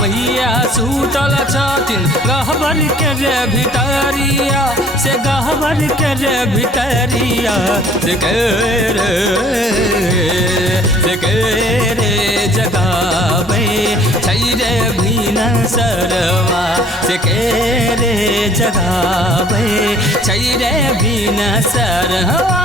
मैया सुतल छथिन गहबर के रे भितरिया से गहबर के रे भितरिया से के रे जगावे छै रे भीना सरवा से के रे जगावे छै रे भीना सरवा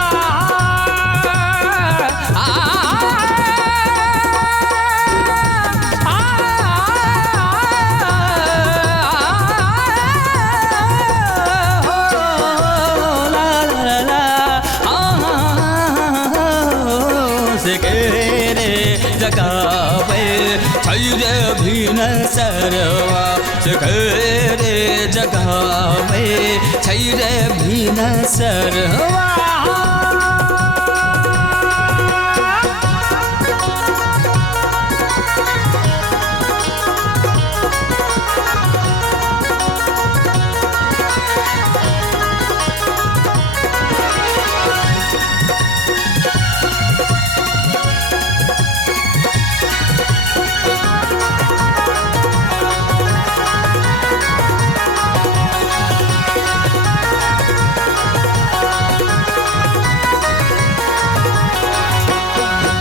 जगावे छै रे भीन सरवा से रे जगावे छै रे भीन सरवा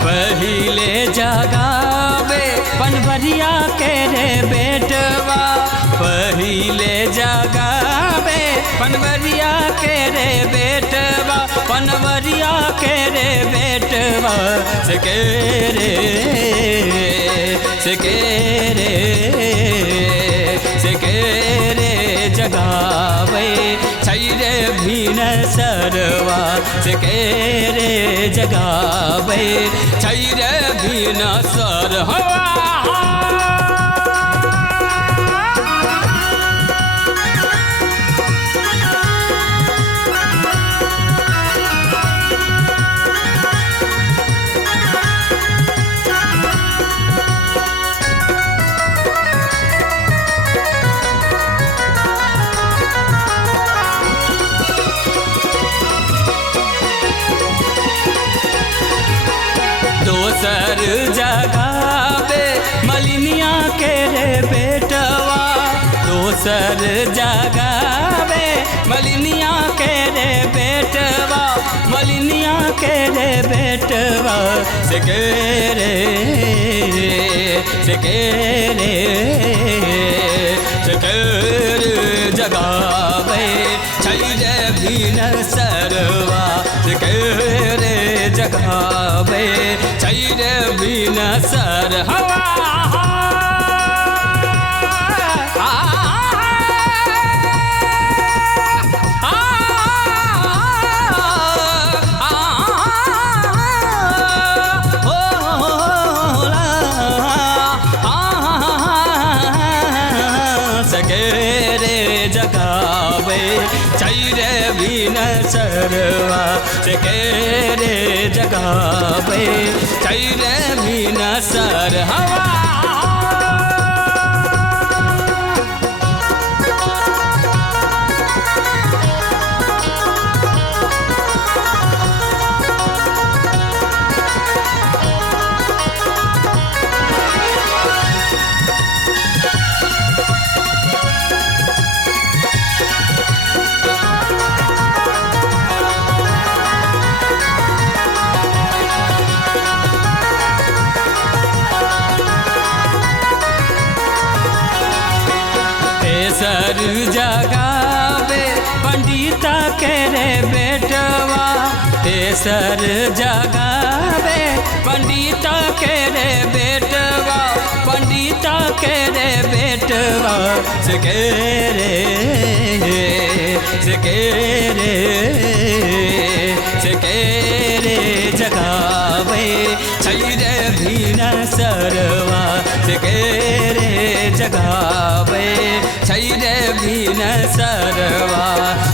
पहिले जगावे पनवरिया के रे बेटवा पहिले जगावे पनवरिया के रे बेटवा पनवरिया के रे बेटवा से के रे जगावे छै रे भीन सरवा से के रे जगावे छै रे भीन सरवा दोसर जगावे मलिनिया के रे बेटवा दोसर जगावे मलिनिया के रे बेटवा मलिनिया के रे बेटवा से के रे जगावे छै रे भीन सरवा से के रे जगावे छै रे भीन सरवा जगावे छै रे भीन सरवा से के रे जगावे छै रे भीन सरवा तेसर जगावे पंडिता के रे बेटवा तेसर जगावे पंडिता के रे बेटवा पंडिता के रे बेटवा से के रे जगावे छै रे भीन सरवा से के रे जगावे छै रे भी भीन सरवा।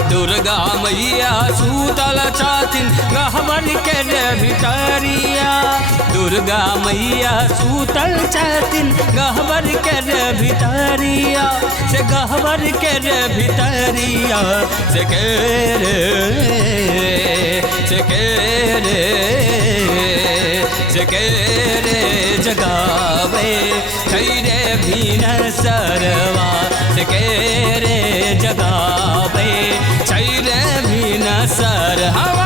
दुर्गा मैया सूतल छथिन गह्वर के रे भितरिया। दुर्गा मैया सूतल छथिन गह्वर के रे भितरिया। से गह्वर के रे भितरिया से के रे जगावे छैरे भीन सरवा। से के रे जगावे छैरे भीन सरवा।